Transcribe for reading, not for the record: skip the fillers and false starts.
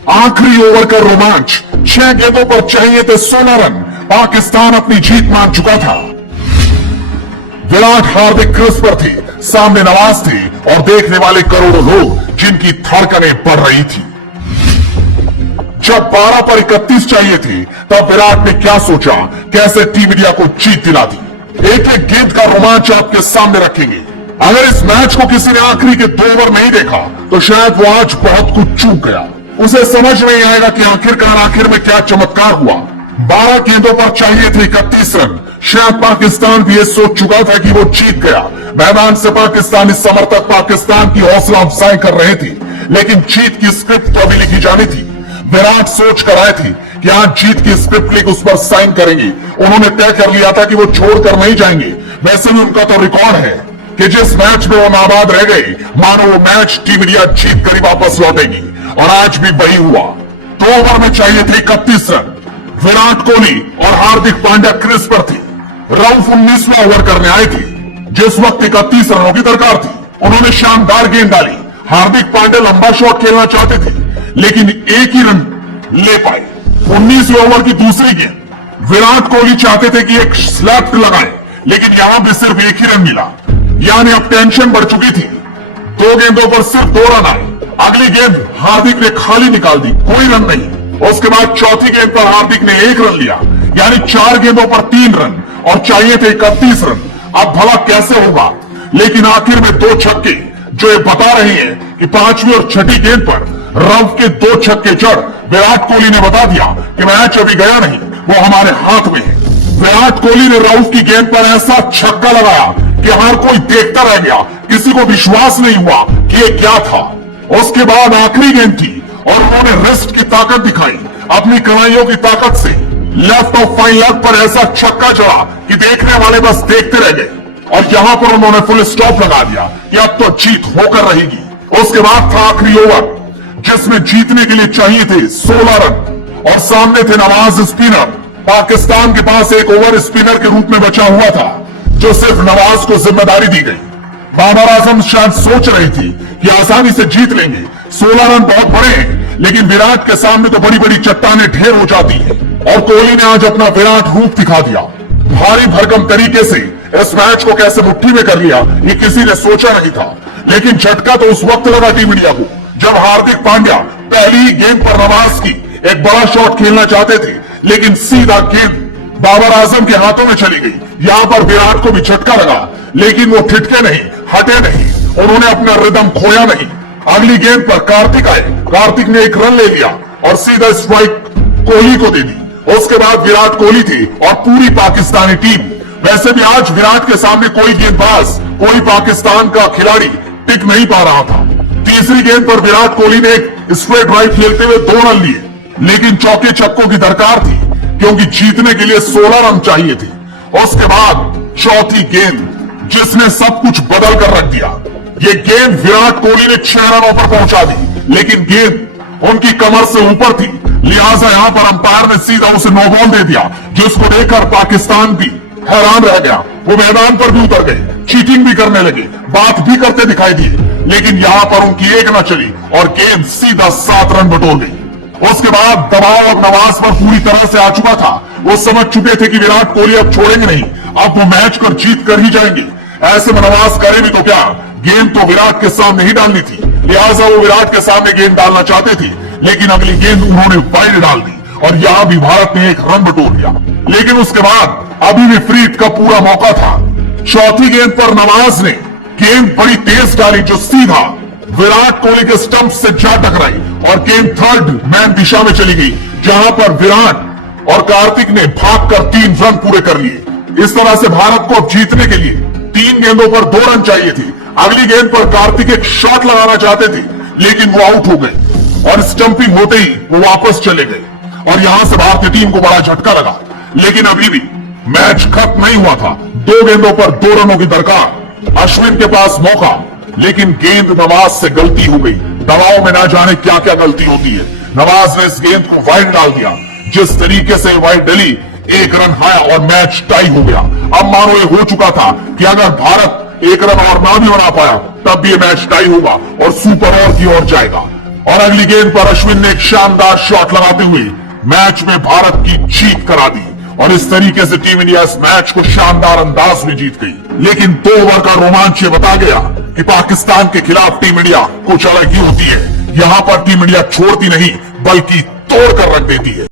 आखिरी ओवर का रोमांच, 6 गेंदों पर चाहिए थे 16 रन। पाकिस्तान अपनी जीत मान चुका था। विराट हार्दिक क्रीज पर थे, सामने नवाज थे और देखने वाले करोड़ों लोग जिनकी धड़कनें बढ़ रही थी। जब 12 पर 31 चाहिए थे तब विराट ने क्या सोचा, कैसे टीम इंडिया को जीत दिला दी। एक एक गेंद का रोमांच आपके सामने रखेंगे। अगर इस मैच को किसी ने आखिरी के 2 ओवर नहीं देखा तो शायद वो आज बहुत कुछ चूक गया। उसे समझ नहीं आएगा कि आखिरकार आखिर में क्या चमत्कार हुआ। 12 गेंदों पर चाहिए थे 31 रन। शायद पाकिस्तान भी ये सोच चुका था कि वो जीत गया। मैदान से पाकिस्तानी समर्थक पाकिस्तान की हौसला अफजाई कर रहे थे, लेकिन जीत की स्क्रिप्ट तो अभी लिखी जानी थी। विराट सोच कर आए थे कि आज जीत की स्क्रिप्ट लिख उस पर साइन करेंगे। उन्होंने तय कर लिया था कि वो छोड़कर नहीं जाएंगे। वैसे भी उनका तो रिकॉर्ड है कि जिस मैच में वो नाबाद रह गए, मानो वो मैच टीम इंडिया जीत कर ही वापस लौटेगी। और आज भी वही हुआ। 2 ओवर में चाहिए थे 31 रन। विराट कोहली और हार्दिक पांड्या क्रीज पर थे। रऊफ 19वां ओवर करने आए थे, जिस वक्त 31 रनों की दरकार थी। उन्होंने शानदार गेंद डाली। हार्दिक पांड्या लंबा शॉट खेलना चाहते थे, लेकिन एक ही रन ले पाए। 19वें ओवर की दूसरी गेंद विराट कोहली चाहते थे कि एक स्लैप लगाएं, लेकिन यहां भी सिर्फ एक ही रन मिला। यानी अब टेंशन बढ़ चुकी थी। 2 गेंदों पर सिर्फ 2 रन आए। अगली गेंद हार्दिक ने खाली निकाल दी, कोई रन नहीं। उसके बाद चौथी गेंद पर हार्दिक ने 1 रन लिया, यानी 4 गेंदों पर 3 रन और चाहिए थे 31 रन। अब भला कैसे होगा? लेकिन आखिर में 2 छक्के जो ये बता रहे हैं कि 5वीं और 6ठी गेंद पर रऊफ के 2 छक्के जड़ विराट कोहली ने बता दिया कि मैच अभी गया नहीं, वो हमारे हाथ में है। विराट कोहली ने रऊफ की गेंद पर ऐसा छक्का लगाया कि हर कोई देखता रह गया। किसी को विश्वास नहीं हुआ कि ये क्या था। उसके बाद आखिरी गेंद थी और उन्होंने रिस्ट की ताकत दिखाई, अपनी कलाइयों की ताकत से लेफ्ट ऑफ फाइन लेग पर ऐसा छक्का चढ़ा कि देखने वाले बस देखते रह गए। और यहां पर उन्होंने फुल स्टॉप लगा दिया कि अब तो जीत होकर रहेगी। उसके बाद था आखिरी ओवर, जिसमें जीतने के लिए चाहिए थे 16 रन और सामने थे नवाज स्पिनर। पाकिस्तान के पास एक ओवर स्पिनर के रूप में बचा हुआ था, जो सिर्फ नवाज को जिम्मेदारी दी गई। बाबर आजम शायद सोच रही थी कि आसानी से जीत लेंगे। 16 रन बहुत बड़े हैं, लेकिन विराट के सामने तो बड़ी बड़ी चट्टानें ढेर हो जाती हैं। और कोहली ने आज अपना विराट रूप दिखा दिया। भारी भरकम तरीके से इस मैच को कैसे मुट्ठी में कर लिया, ये किसी ने सोचा नहीं था। लेकिन झटका तो उस वक्त लगा टीम इंडिया को, जब हार्दिक पांड्या पहली ही गेंद पर नवाज की एक बड़ा शॉट खेलना चाहते थे, लेकिन सीधा गेंद बाबर आजम के हाथों में चली गई। यहां पर विराट को भी झटका लगा, लेकिन वो ठिठके नहीं, हटे नहीं, उन्होंने अपना रिदम खोया नहीं। अगली गेंद पर कार्तिक आए। कार्तिक ने 1 रन ले लिया और सीधा स्ट्राइक कोहली को दे दी। उसके बाद विराट कोहली थे और पूरी पाकिस्तानी टीम। वैसे भी आज विराट के सामने कोई गेंदबाज, कोई पाकिस्तान का खिलाड़ी टिक नहीं पा रहा था। तीसरी गेंद पर विराट कोहली ने एक स्ट्रेट ड्राइव खेलते हुए 2 रन लिए, लेकिन चौके छक्कों की दरकार थी, क्योंकि जीतने के लिए 16 रन चाहिए थे। उसके बाद चौथी गेंद, जिसने सब कुछ बदल कर रख दिया। ये गेंद विराट कोहली ने 6 रनों पर पहुंचा दी, लेकिन गेंद उनकी कमर से ऊपर थी, लिहाजा यहां पर अंपायर ने सीधा उसे नो बॉल दे दिया, जिसको देखकर पाकिस्तान भी हैरान रह गया। वो मैदान पर भी उतर गए, चीटिंग भी करने लगे, बात भी करते दिखाई दिए, लेकिन यहां पर उनकी एक न चली और गेंद सीधा 7 रन बटोर गई। उसके बाद दबाव अब नवाज पर पूरी तरह से आ चुका था। वो समझ चुके थे कि विराट कोहली अब छोड़ेंगे नहीं, अब वो मैच कर जीत कर ही जाएंगे। ऐसे में नवाज करे भी तो क्या, गेंद तो विराट के सामने ही डालनी थी, लिहाजा वो विराट के सामने गेंद डालना चाहते थे, लेकिन अगली गेंद उन्होंने वाइड डाल दी और यहां भी भारत ने 1 रन बटोर लिया। लेकिन उसके बाद अभी भी फ्रीट का पूरा मौका था। चौथी गेंद पर नवाज ने गेंद बड़ी तेज डाली, जो सीधा विराट कोहली के स्टंप से जा टकराई और गेंद थर्ड मैन दिशा में चली गई, जहां पर विराट और कार्तिक ने भागकर 3 रन पूरे कर लिए। इस तरह से भारत को अब जीतने के लिए 3 गेंदों पर 2 रन चाहिए थे। अगली गेंद पर कार्तिक एक शॉट लगाना चाहते थे, लेकिन वो आउट हो गए और स्टंपिंग होते ही वो वापस चले गए और यहां से भारतीय टीम को बड़ा झटका लगा। लेकिन अभी भी मैच खत्म नहीं हुआ था। 2 गेंदों पर 2 रनों की दरकार। अश्विन के पास मौका, लेकिन गेंद नवाज से गलती हो गई। दबाव में ना जाने क्या क्या गलती होती है। नवाज ने इस गेंद को वाइड डाल दिया। जिस तरीके से वाइड डली, 1 रन आया और मैच टाई हो गया। अब मानो ये हो चुका था कि अगर भारत 1 रन और ना भी बना पाया, तब भी ये मैच टाई होगा और सुपर ओवर की ओर जाएगा। और अगली गेंद पर अश्विन ने एक शानदार शॉट लगाते हुए मैच में भारत की जीत करा दी और इस तरीके से टीम इंडिया इस मैच को शानदार अंदाज में जीत गई। लेकिन 2 ओवर का रोमांच ये बता गया कि पाकिस्तान के खिलाफ टीम इंडिया कुछ अलग ही होती है। यहाँ पर टीम इंडिया छोड़ती नहीं बल्कि तोड़ कर रख देती है।